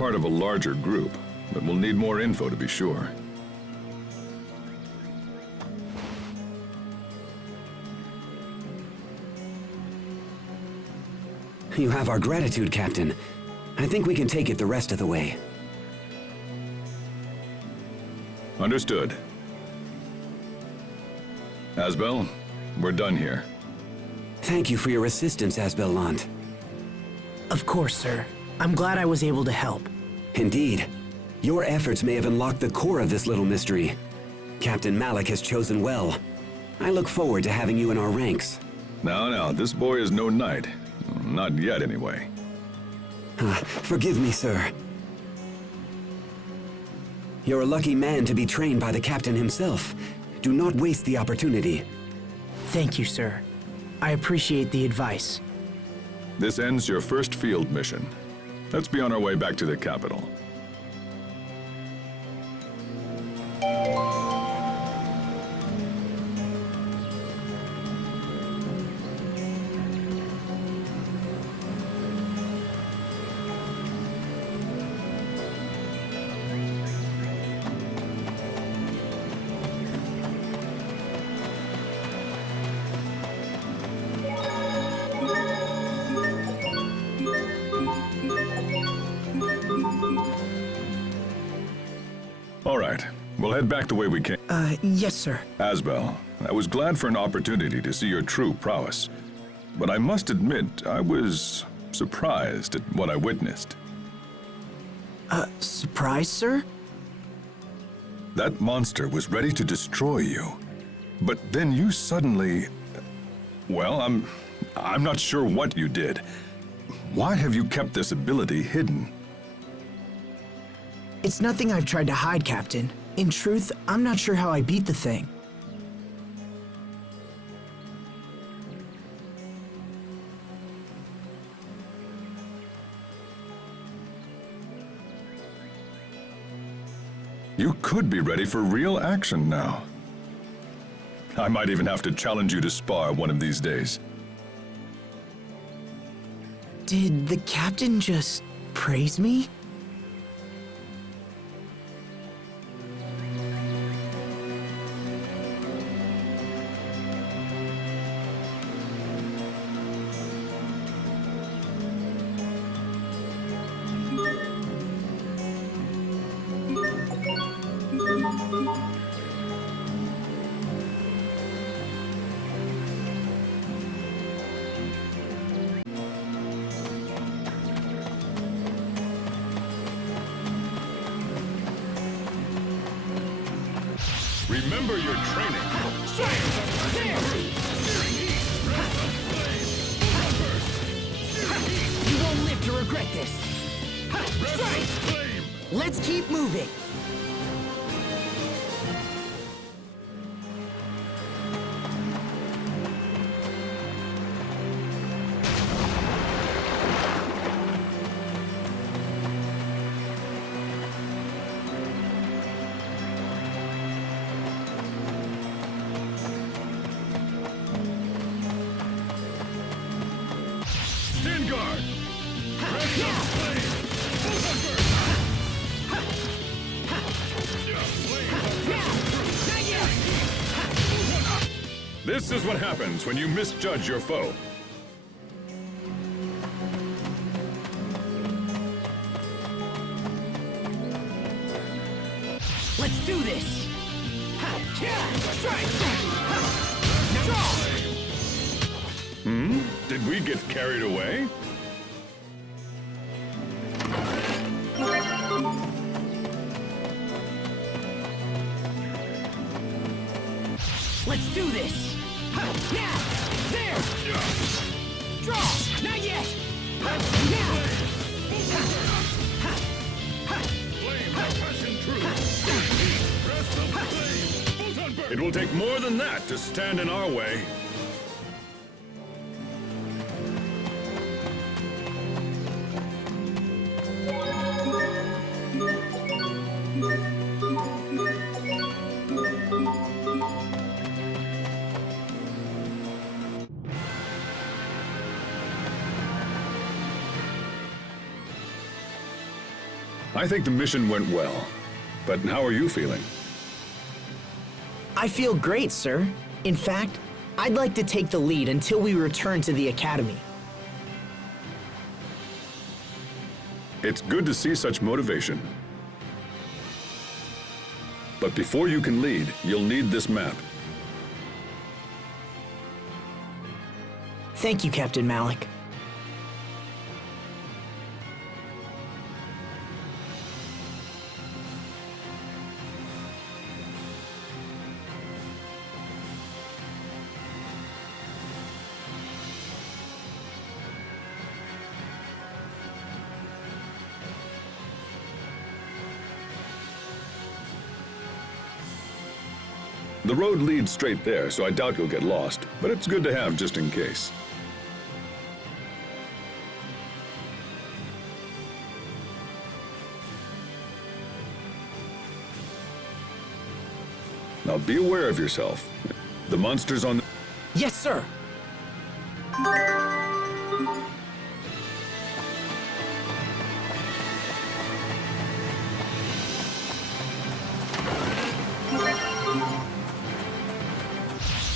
Part of a larger group, but we'll need more info to be sure. You have our gratitude, Captain. I think we can take it the rest of the way. Understood. Asbel, we're done here. Thank you for your assistance, Asbel Lant. Of course, sir. I'm glad I was able to help. Indeed. Your efforts may have unlocked the core of this little mystery. Captain Malik has chosen well. I look forward to having you in our ranks. Now, this boy is no knight. Not yet, anyway. Forgive me, sir. You're a lucky man to be trained by the captain himself. Do not waste the opportunity. Thank you, sir. I appreciate the advice. This ends your first field mission. Let's be on our way back to the capital. All right, we'll head back the way we came. Yes, sir. Asbel, I was glad for an opportunity to see your true prowess. But I must admit, I was surprised at what I witnessed. Surprise, sir? That monster was ready to destroy you. But then you suddenly... Well, I'm not sure what you did. Why have you kept this ability hidden? It's nothing I've tried to hide, Captain. In truth, I'm not sure how I beat the thing. You could be ready for real action now. I might even have to challenge you to spar one of these days. Did the captain just praise me? Remember your training. You won't live to regret this. Let's keep moving. Stand guard! This is what happens when you misjudge your foe. Let's do this. Did we get carried away? Let's do this. There. Draw. Not yet. It will take more than that to stand in our way. I think the mission went well. But how are you feeling? I feel great, sir. In fact, I'd like to take the lead until we return to the Academy. It's good to see such motivation. But before you can lead, you'll need this map. Thank you, Captain Malik. The road leads straight there, so I doubt you'll get lost, but it's good to have just in case. Now be aware of yourself. The monsters on the... Yes, sir.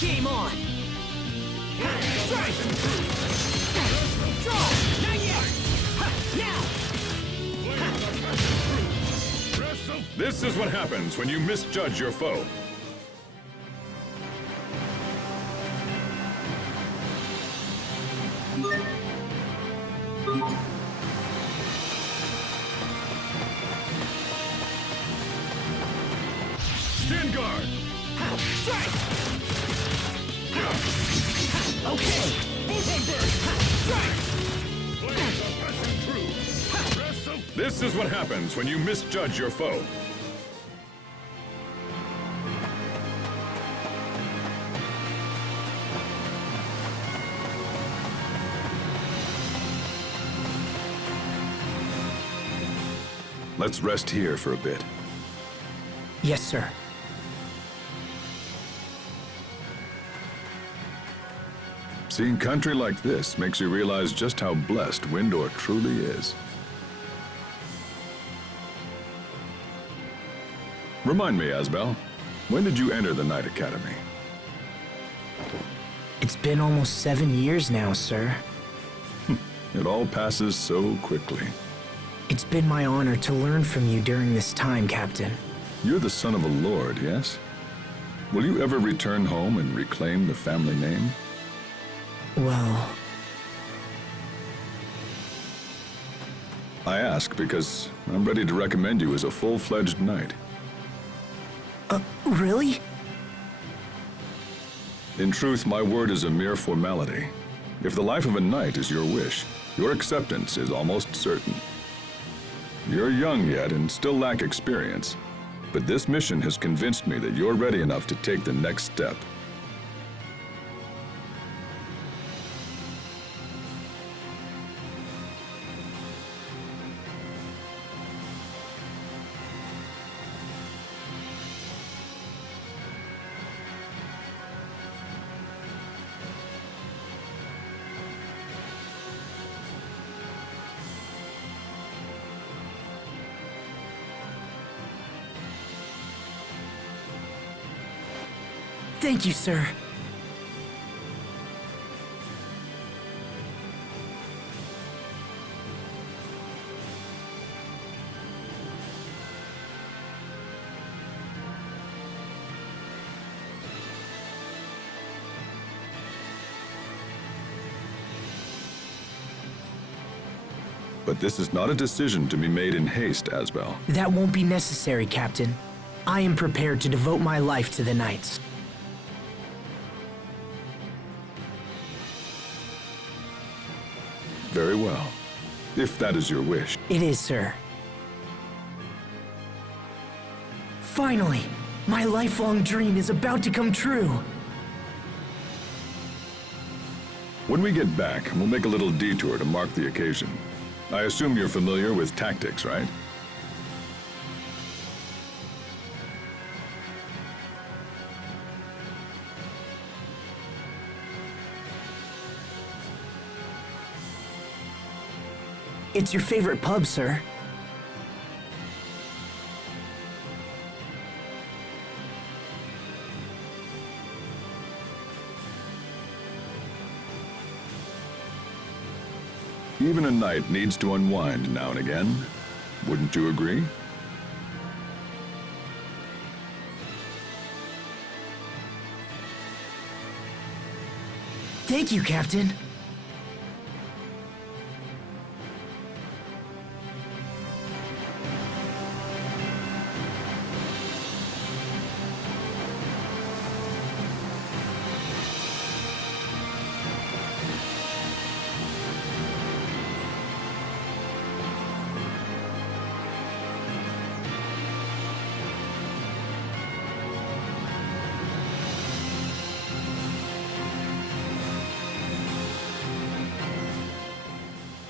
Game on! Strike! Draw! Not yet! Now! This is what happens when you misjudge your foe. Stand guard! Strike! Okay! Strike! This is what happens when you misjudge your foe. Let's rest here for a bit. Yes, sir. Seeing country like this makes you realize just how blessed Windor truly is. Remind me, Asbel, when did you enter the Knight Academy? It's been almost 7 years now, sir. It all passes so quickly. It's been my honor to learn from you during this time, Captain. You're the son of a lord, yes? Will you ever return home and reclaim the family name? Well... I ask because I'm ready to recommend you as a full-fledged knight. Really? In truth, my word is a mere formality. If the life of a knight is your wish, your acceptance is almost certain. You're young yet and still lack experience, but this mission has convinced me that you're ready enough to take the next step. Thank you, sir. But this is not a decision to be made in haste, Asbel. That won't be necessary, Captain. I am prepared to devote my life to the Knights. Very well, if that is your wish. It is, sir. Finally, my lifelong dream is about to come true. When we get back, we'll make a little detour to mark the occasion. I assume you're familiar with tactics, right? It's your favorite pub, sir. Even a knight needs to unwind now and again. Wouldn't you agree? Thank you, Captain.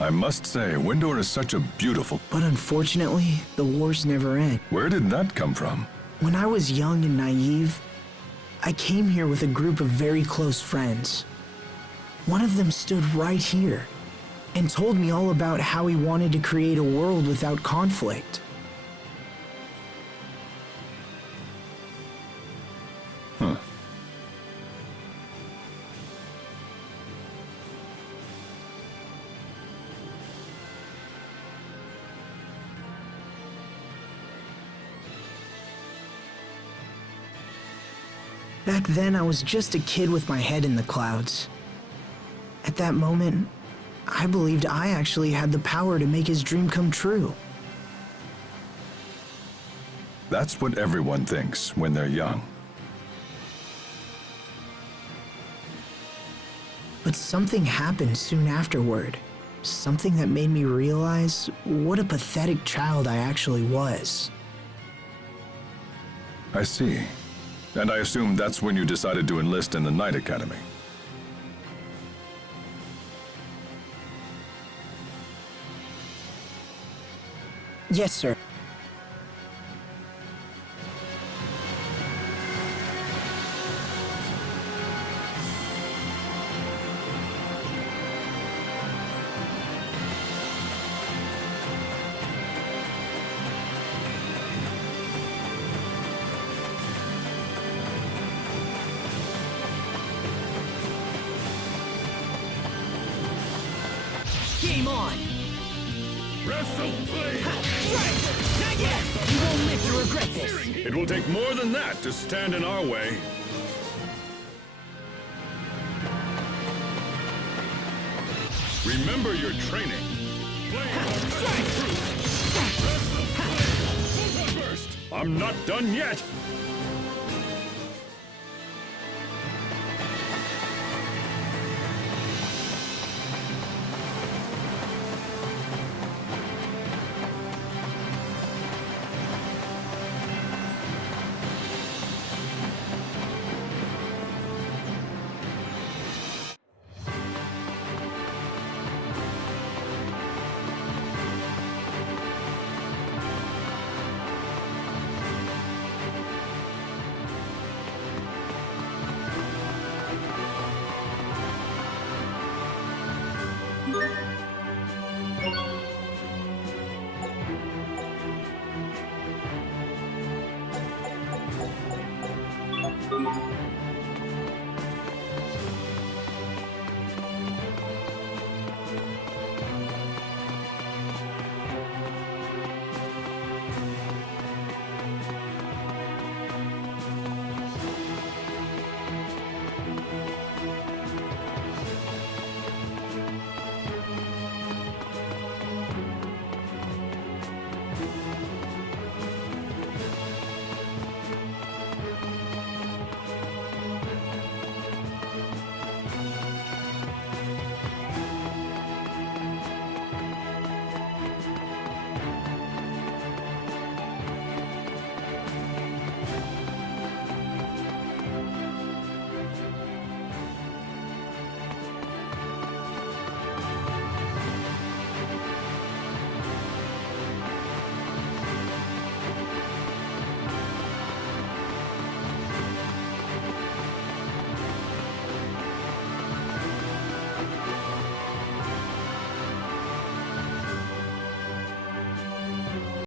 I must say, Windor is such a beautiful... But unfortunately, the wars never end. Where did that come from? When I was young and naive, I came here with a group of very close friends. One of them stood right here and told me all about how he wanted to create a world without conflict. Huh. Back then, I was just a kid with my head in the clouds. At that moment, I believed I actually had the power to make his dream come true. That's what everyone thinks when they're young. But something happened soon afterward. Something that made me realize what a pathetic child I actually was. I see. And I assume that's when you decided to enlist in the Knight Academy. Yes, sir. Game on! Wrestle, please! Not yet! You won't live to regret this! It will take more than that to stand in our way. Remember your training. I'm not done yet!